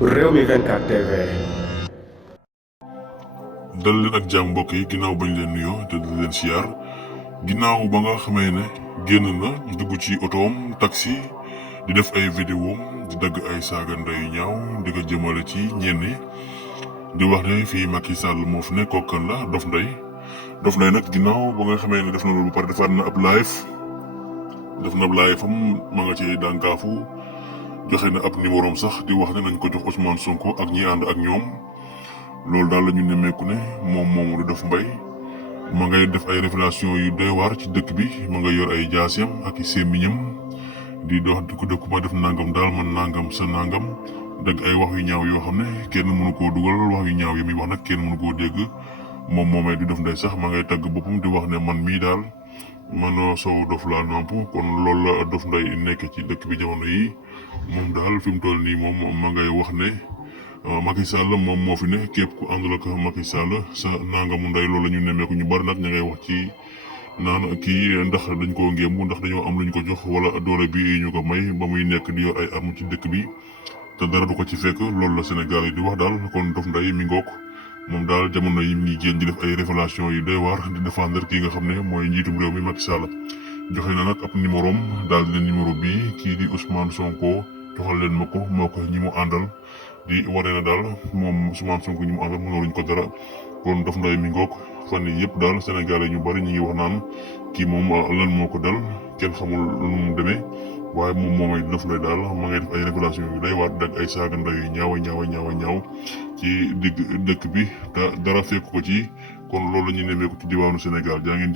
Rewmi 24 TV. dal leen ak jàmm mbokk yi ginnaaw bañ leen nuyoo te di leen siyaar ginnaaw ba nga xamee ne génn na dugg ci otoom taxi di def ay vidéom di dagg ay saaga ndey ñaaw di ko jëmale ci ñenn di wax ne fii Macky Sall moo fi ne kokkan la Dof Ndeye nag ginnaaw ba nga xamee ne def na loolu ba pare defaat na ab live am ma nga ci dànkaafu joxe na ab numéro sax di wax ne nañ ko jox Ousmane Sonko ak ñi ànd ak ñoom. loolu daal la ñu nemmeeku ne moom moomu di Dof Ndeye ma ngay def ay révélation yu doy waar ci dëkk bi ma nga yor ay jaasiyam ak i sémmiñam di dox di ko dëkk ma def nangam daal man nangam sa nangam dëgg ay wax yu ñaaw yoo xam ne kenn mënu koo dugal wax yu ñaaw yi muy wax nag kenn mënu koo dégg moom moomee di Dof Ndeye sax ma ngay tagg boppam di wax ne man mii daal man soow dof laa namp kon loolu la Dof Ndeye nekk ci dëkk bi jamono yi moom daal fi mu toll nii moom ma ngay wax ne Macky Sall moom moo fi ne képp ku àndul ak Macky Sall sa nangamu ndey loolu la ñu nemmeeku ñu bari nag ña ngay wax ci naan kii ndax dañ koo ngémbu ndax dañoo am luñ ko jox wala doole bi ñu ko may ba muy nekk di yor ay arme ci dëkk bi te dara du ko ci fekk loolu la Sénégal yi di wax daal kon Dof Ndeye mi ngoog moom daal jamono yi mi ngi génn di def ay révélation yu doy waar di défendre kii nga xam ne mooy njiitum réew mi Macky Sall joxe na nag ab numéro am daal di ne numéro bii kii di Ousmane Sonko joxal leen ma ko moo ko ñi mu àndal. di wane na daal moom Ousmane Sonko ñu mu àndal mënuluñ ko dara kon Dof Ndeye mi ngoog fan yii yëpp daal Sénégalais ñu bari ñu ngi wax naan kii moom lan moo ko dal kenn xamul nu mu demee waaye moom moomay Dof Ndeye daal ma ngay def ay révélation yu day waat dag ay saaga ndey yu ñaaw ci digg dëkk bi te dara fekk ko ci kon loolu la ñu nemmeeku ci diwaanu Sénégal jaa ngeen